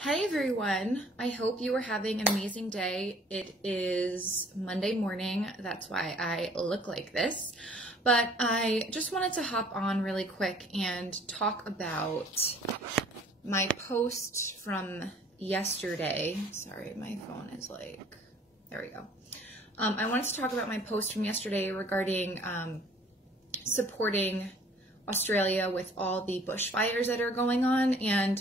Hey everyone, I hope you are having an amazing day. It is Monday morning, that's why I look like this. But I just wanted to hop on really quick and talk about my post from yesterday. Sorry, my phone is like, there we go. I wanted to talk about my post from yesterday regarding supporting Australia with all the bushfires that are going on, and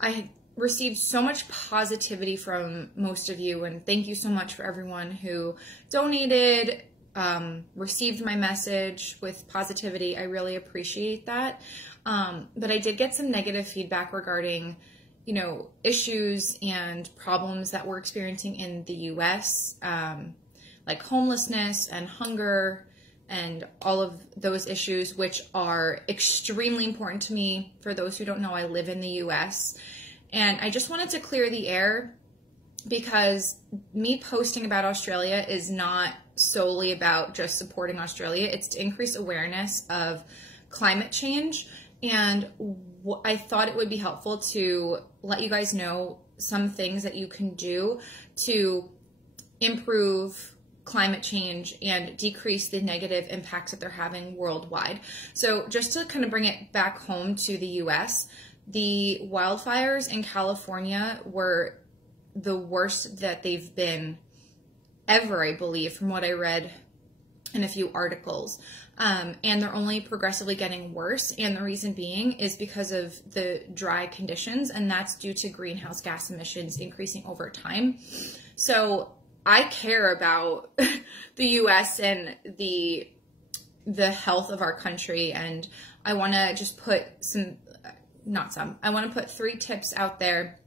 I received so much positivity from most of you, and thank you so much for everyone who donated, received my message with positivity. I really appreciate that. But I did get some negative feedback regarding, issues and problems that we're experiencing in the US, like homelessness and hunger and all of those issues, which are extremely important to me. For those who don't know, I live in the US. And I just wanted to clear the air because me posting about Australia is not solely about just supporting Australia. It's to increase awareness of climate change. And I thought it would be helpful to let you guys know some things that you can do to improve climate change and decrease the negative impacts that they're having worldwide. So just to kind of bring it back home to the US, the wildfires in California were the worst that they've been ever, I believe, from what I read in a few articles. And they're only progressively getting worse. And the reason being is because of the dry conditions, and that's due to greenhouse gas emissions increasing over time. So I care about the US and the health of our country, and I want to just put I want to put 3 tips out there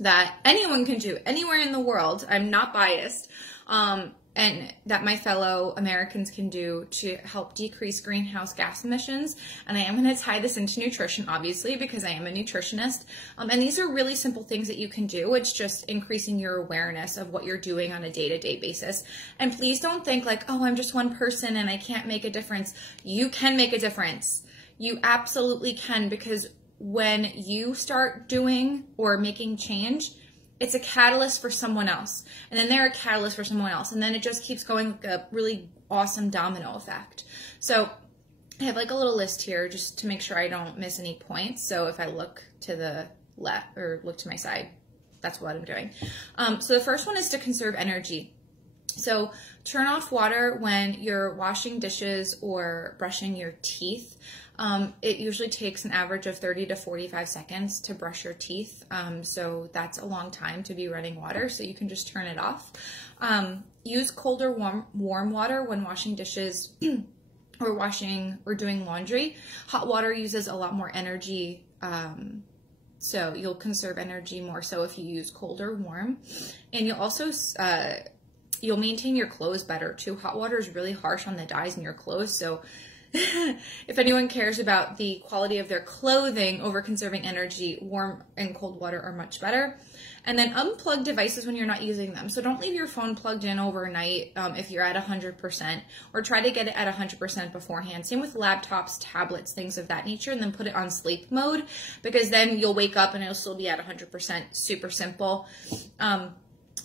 that anyone can do anywhere in the world. I'm not biased, and that my fellow Americans can do to help decrease greenhouse gas emissions. And I am going to tie this into nutrition, obviously, because I am a nutritionist. And these are really simple things that you can do. It's just increasing your awareness of what you're doing on a day-to-day basis. And please don't think like, oh, I'm just one person and I can't make a difference. You can make a difference. You absolutely can, because when you start doing or making change, it's a catalyst for someone else. And then they're a catalyst for someone else. And then it just keeps going like a really awesome domino effect. So I have like a little list here just to make sure I don't miss any points. So if I look to the left or look to my side, that's what I'm doing. So the first one is to conserve energy. So turn off water when you're washing dishes or brushing your teeth. It usually takes an average of 30 to 45 seconds to brush your teeth. So that's a long time to be running water, so you can just turn it off. Use cold or warm water when washing dishes or doing laundry. Hot water uses a lot more energy, so you'll conserve energy more so if you use cold or warm. And you'll also you'll maintain your clothes better too. Hot water is really harsh on the dyes in your clothes, so if anyone cares about the quality of their clothing over conserving energy, warm and cold water are much better. And then unplug devices when you're not using them. So don't leave your phone plugged in overnight if you're at 100%, or try to get it at 100% beforehand. Same with laptops, tablets, things of that nature, and then put it on sleep mode, because then you'll wake up and it'll still be at 100%. Super simple.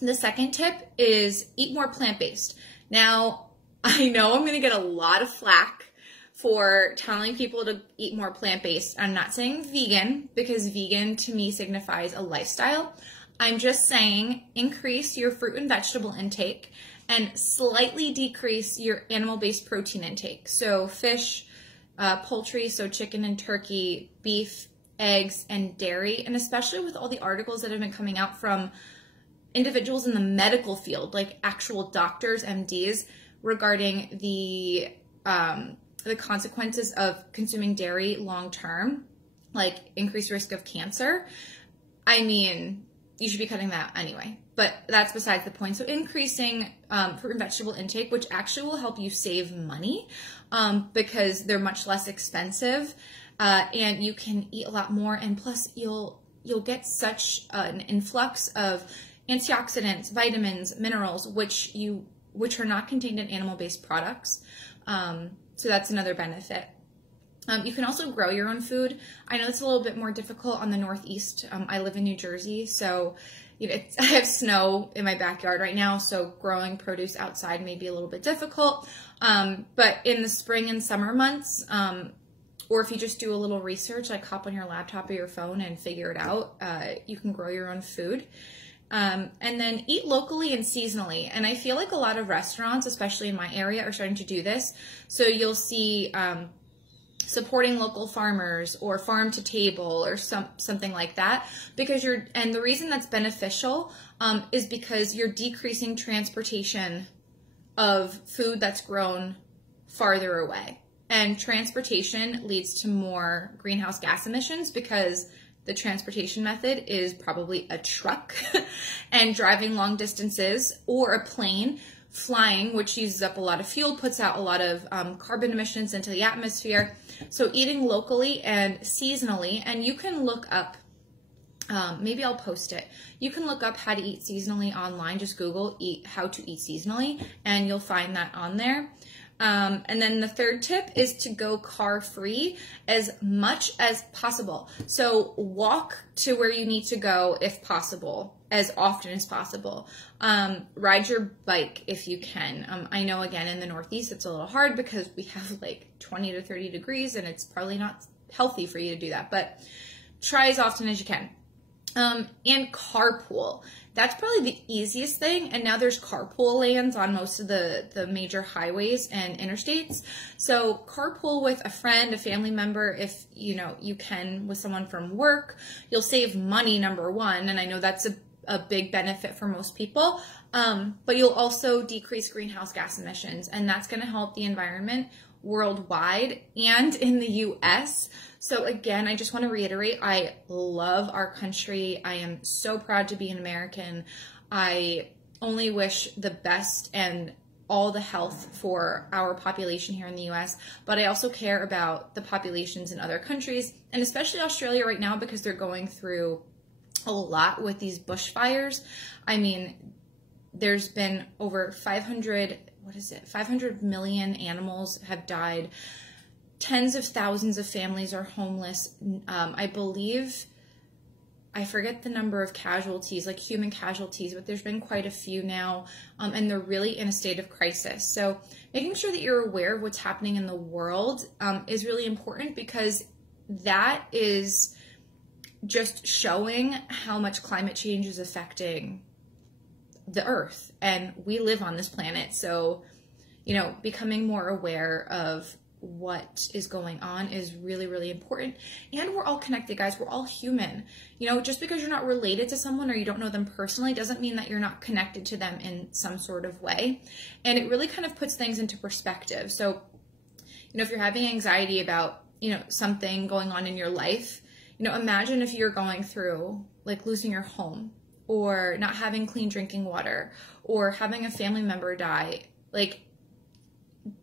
The second tip is eat more plant-based. Now, I know I'm going to get a lot of flack for telling people to eat more plant-based. I'm not saying vegan, because vegan to me signifies a lifestyle. I'm just saying increase your fruit and vegetable intake and slightly decrease your animal-based protein intake. So fish, poultry, so chicken and turkey, beef, eggs, and dairy. And especially with all the articles that have been coming out from individuals in the medical field, like actual doctors, MDs, regarding the consequences of consuming dairy long-term, like increased risk of cancer. I mean, you should be cutting that anyway, but that's besides the point. So increasing fruit and vegetable intake, which actually will help you save money because they're much less expensive, and you can eat a lot more. And plus you'll get an influx of antioxidants, vitamins, minerals, which are not contained in animal-based products. So that's another benefit. You can also grow your own food. I know it's a little bit more difficult on the Northeast. I live in New Jersey, so I have snow in my backyard right now, so growing produce outside may be a little bit difficult. But in the spring and summer months, or if you just do a little research, like hop on your laptop or your phone and figure it out, you can grow your own food. And then eat locally and seasonally. And I feel like a lot of restaurants, especially in my area, are starting to do this. So you'll see supporting local farmers or farm to table or something like that, because and the reason that's beneficial is because you're decreasing transportation of food that's grown farther away. And transportation leads to more greenhouse gas emissions because the transportation method is probably a truck and driving long distances, or a plane. Flying, which uses up a lot of fuel, puts out a lot of carbon emissions into the atmosphere. So eating locally and seasonally, and you can look up, maybe I'll post it. You can look up how to eat seasonally online. Just Google how to eat seasonally, and you'll find that on there. And then the third tip is to go car free as much as possible. So walk to where you need to go if possible, as often as possible. Ride your bike if you can. I know, again, in the Northeast, it's a little hard because we have like 20 to 30 degrees and it's probably not healthy for you to do that, but try as often as you can. And carpool. That's probably the easiest thing. And now there's carpool lanes on most of the major highways and interstates. So carpool with a friend, a family member, if you can, with someone from work. You'll save money, number one. And I know that's a big benefit for most people. But you'll also decrease greenhouse gas emissions, and that's going to help the environment worldwide and in the US. So again, I just want to reiterate, I love our country. I am so proud to be an American. I only wish the best and all the health for our population here in the US, but I also care about the populations in other countries, and especially Australia right now, because they're going through a lot with these bushfires. I mean, there's been over 500 million animals have died. Tens of thousands of families are homeless. I believe, I forget the number of casualties, like human casualties, but there's been quite a few now, and they're really in a state of crisis. So making sure that you're aware of what's happening in the world is really important, because that is just showing how much climate change is affecting the earth, and we live on this planet. So, becoming more aware of what is going on is really, really important. And we're all connected, guys. We're all human. Just because you're not related to someone or you don't know them personally doesn't mean that you're not connected to them in some sort of way. And it really kind of puts things into perspective. So, if you're having anxiety about, something going on in your life, imagine if you're going through like losing your home, or not having clean drinking water, or having a family member die, like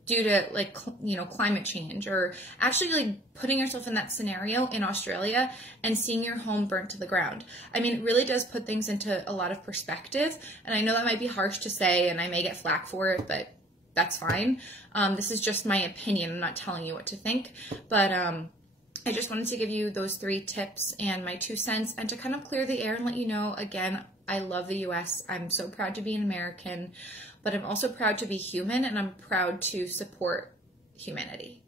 due to climate change, or actually like putting yourself in that scenario in Australia and seeing your home burnt to the ground. I mean, it really does put things into a lot of perspective. And I know that might be harsh to say, and I may get flack for it, but that's fine. This is just my opinion. I'm not telling you what to think, but I just wanted to give you those 3 tips and my 2 cents, and to kind of clear the air and let you know, again, I love the US. I'm so proud to be an American, but I'm also proud to be human, and I'm proud to support humanity.